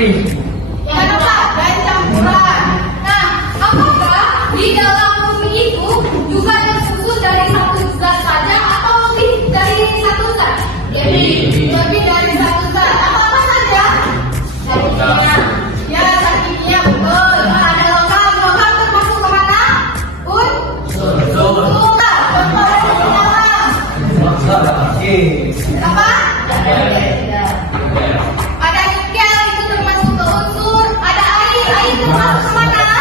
Ya Pak, dan campuran. Nah, apakah di dalam bumi itu juga tersusun dari satu zat saja atau lebih dari satu zat? Lebih dari satu zat. Apa saja? Zat kimia. Ya, zat kimia betul. Ada logam. Logam termasuk kemana? Apa? Ada nikel itu termasuk ke unsur. Ada air. Air termasuk kemana?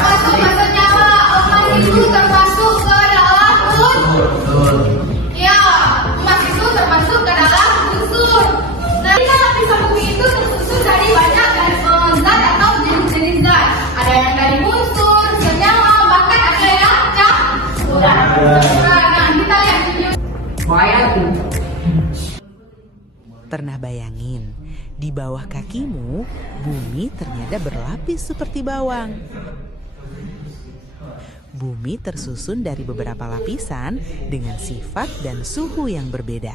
Termasuk nyawa. Emas itu termasuk ke dalam unsur. Ya, emas itu termasuk ke dalam unsur. Nah, lapisan bumi itu tersusun dari banyak zat atau jenis-jenis zat. Ada yang dari unsur, senyawa, bahkan ada yang campuran. Nah, kita lihat video. Pernah bayangin, di bawah kakimu, bumi ternyata berlapis seperti bawang. Bumi tersusun dari beberapa lapisan dengan sifat dan suhu yang berbeda.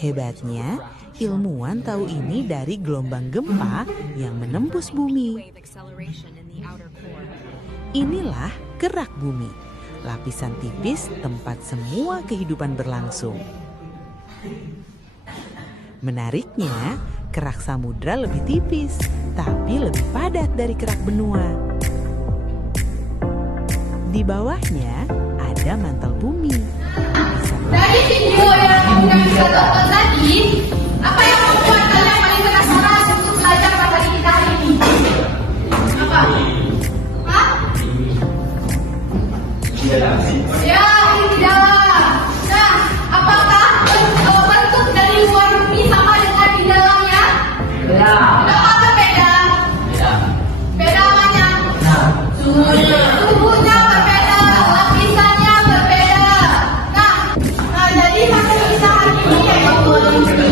Hebatnya, ilmuwan tahu ini dari gelombang gempa yang menembus bumi. Inilah kerak bumi, lapisan tipis tempat semua kehidupan berlangsung. Menariknya, kerak samudra lebih tipis, tapi lebih padat dari kerak benua. Di bawahnya ada mantel bumi. Dari video yang kita tonton tadi, apa yang membuat kalian paling penasaran untuk belajar materi kita hari ini? Apa? Hah? Ya, ini di dalam. Nah, apakah bentuk dari luar bumi sama dengan di dalamnya? Kenapa berbeda? Beda mana? Suhunya berbeda, lapisannya berbeda. Nah, jadi materi kita hari ini yaitu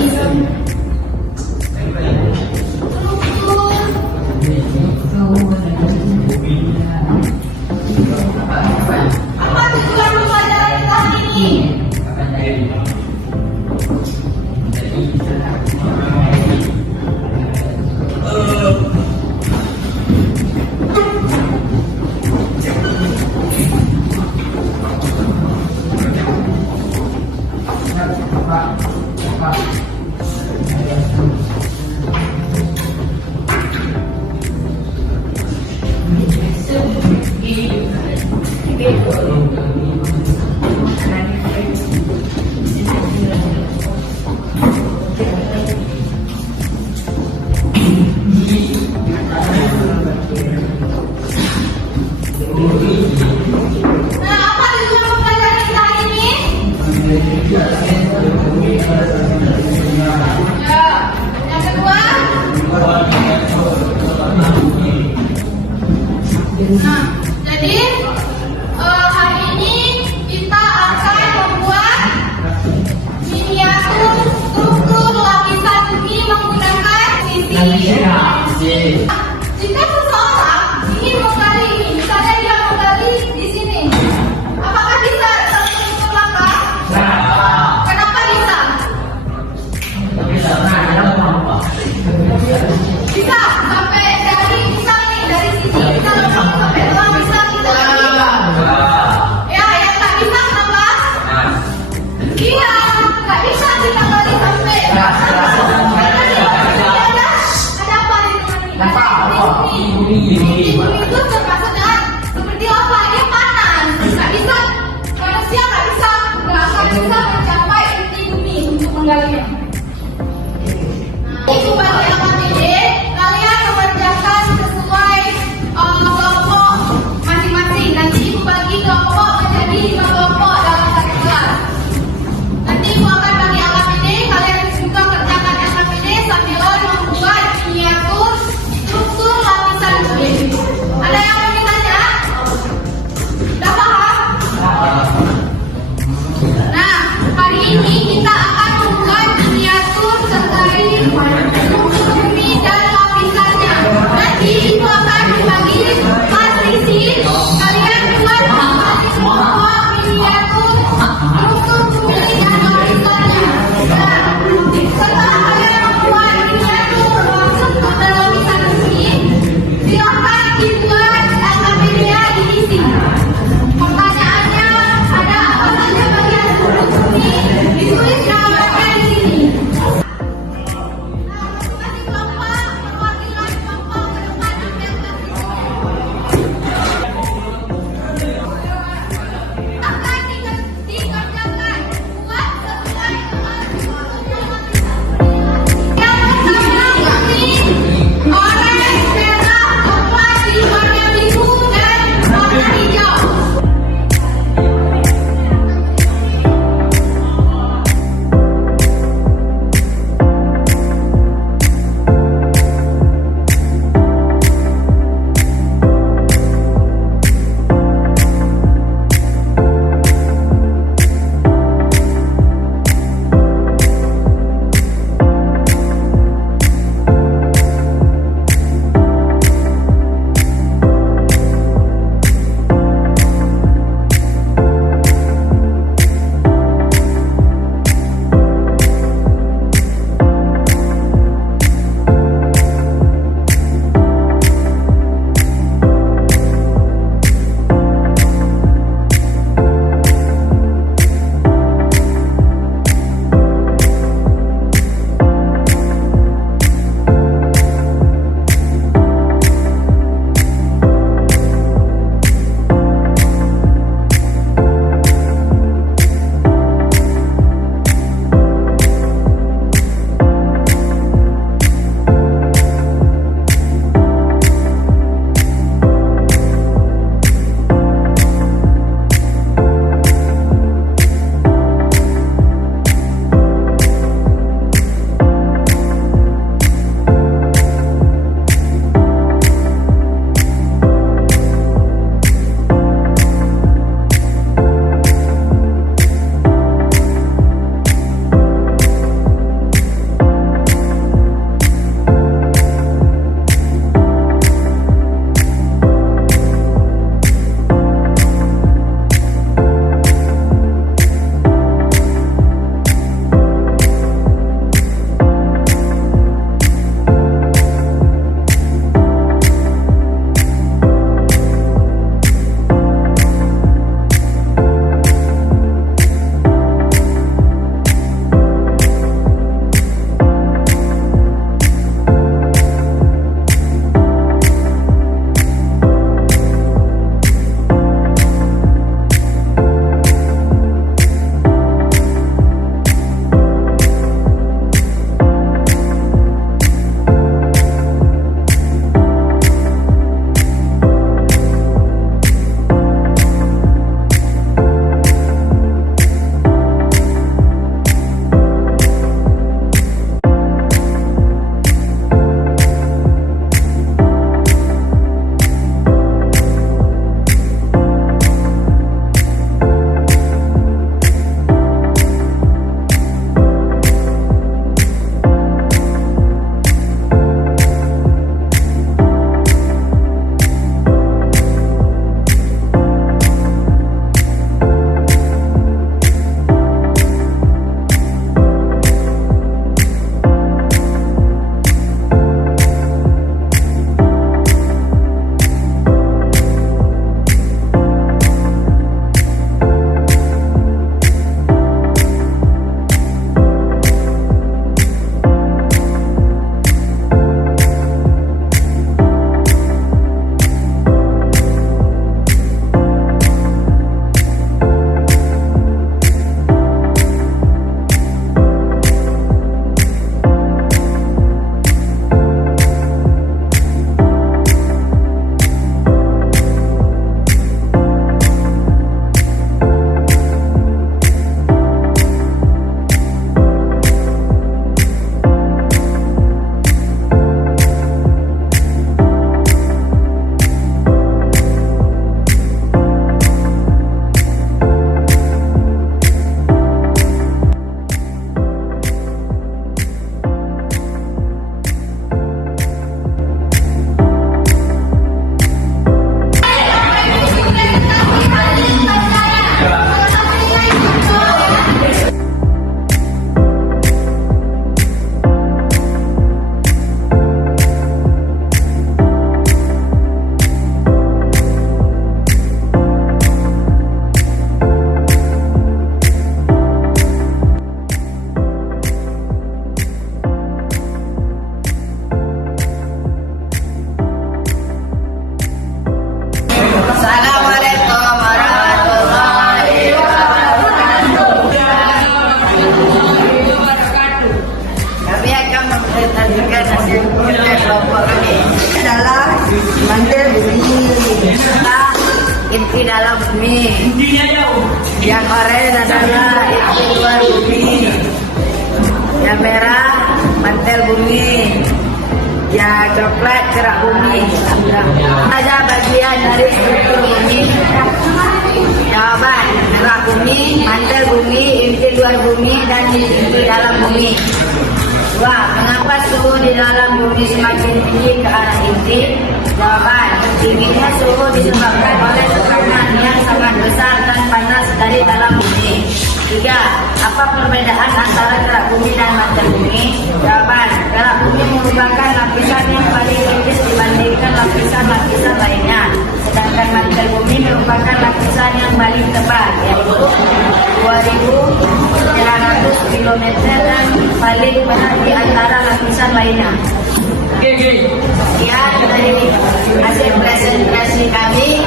kelompok kami adalah mantel bumi, serta inti dalam bumi. Yang oranye adalah inti luar bumi. Yang merah mantel bumi. Yang coklat kerak bumi. Ada bagian dari struktur bumi. Jawaban: kerak bumi, mantel bumi, inti luar bumi, dan inti dalam bumi. 2. Mengapa suhu di dalam bumi semakin tinggi ke arah inti? Jawaban: tingginya suhu disebabkan oleh tekanan yang sangat besar dan panas dari dalam bumi. 3. Apa perbedaan antara kerak bumi dan mantel bumi? Jawaban: kerak bumi merupakan lapisan yang paling tipis dibandingkan lapisan-lapisan lainnya, sedangkan mantel bumi merupakan lapisan yang paling tebal, yaitu 2.900 km dan paling berat di antara lapisan lainnya. Sekian dari hasil presentasi kami.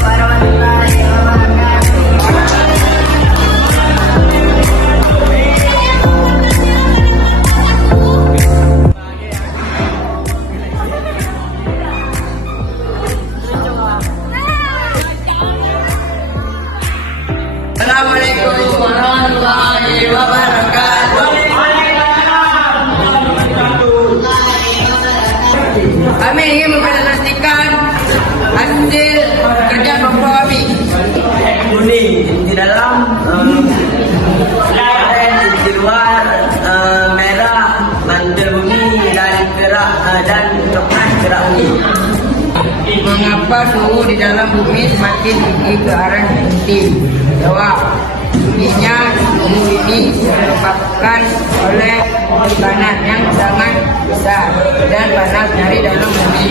Warahmatullahi wabarakatuh. Assalamualaikum warahmatullahi wabarakatuh. Kami ingin mempresentasikan hasil kerja kelompok kami. Kuning di dalam, oranye di luar, merah mantel bumi, dan kerak dan coklat kerak bumi. Mengapa suhu di dalam bumi semakin tinggi ke arah inti? Jawab: tingginya suhu ini disebabkan oleh tekanan yang sangat besar dan panas dari dalam bumi.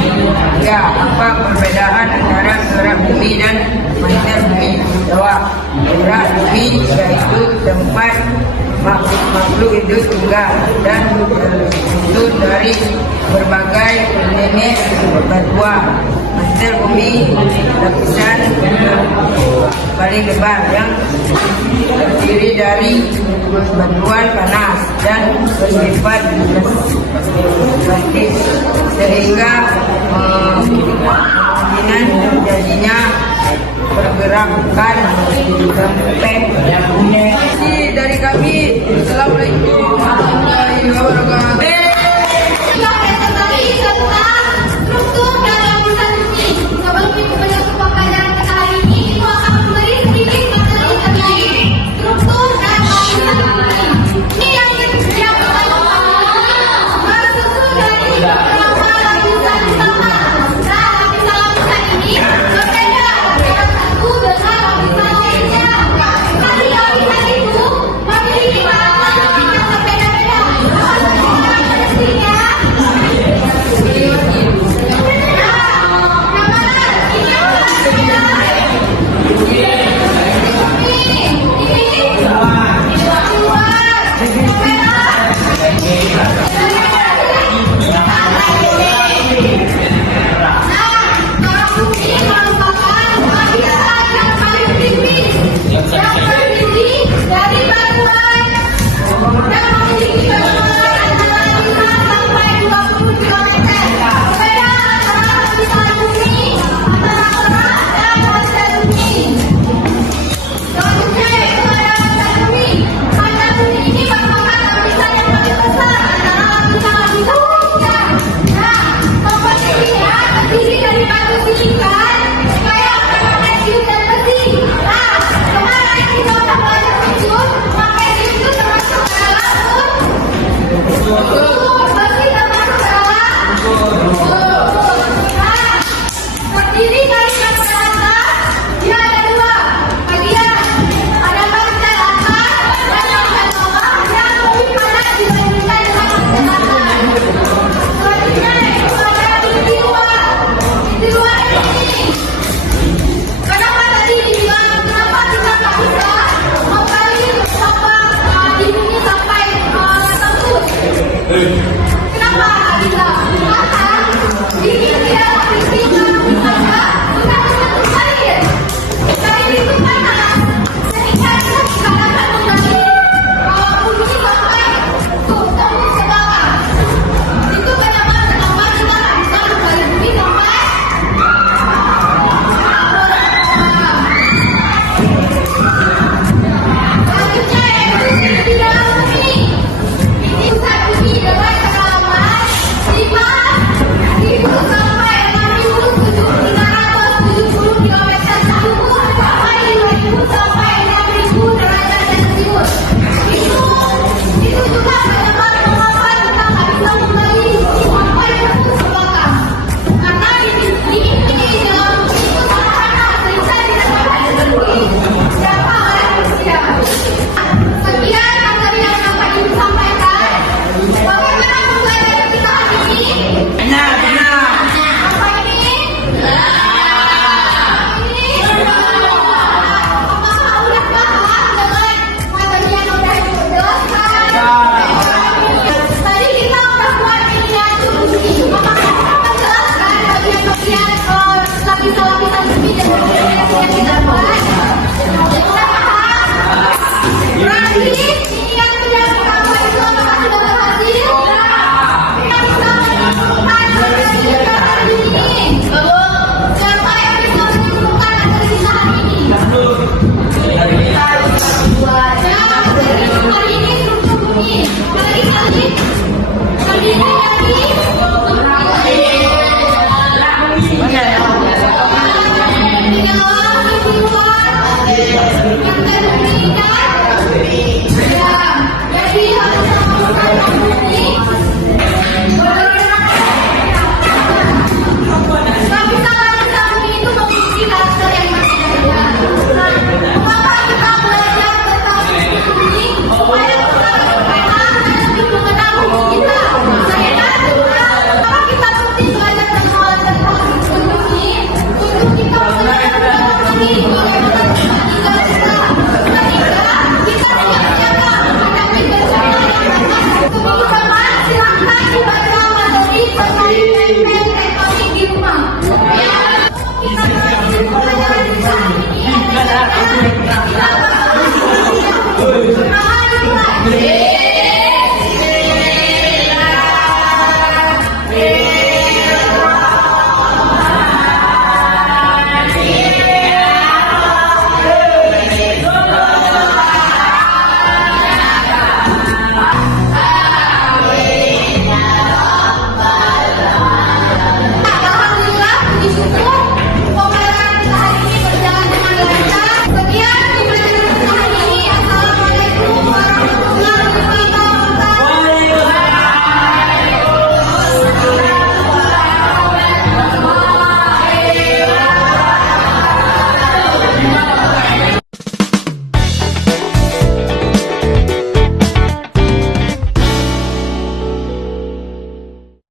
3. Apa perbedaan antara kerak bumi dan mantel bumi? Jawab: kerak bumi yaitu tempat makhluk hidup tinggal dan tersusun dari berbagai jenis batuan. Mantel bumi lapisan paling lebar yang terdiri dari batuan panas dan bersifat plastik, sehingga kemungkinan terjadinya pergerakan sampai dari kami. Assalamualaikum.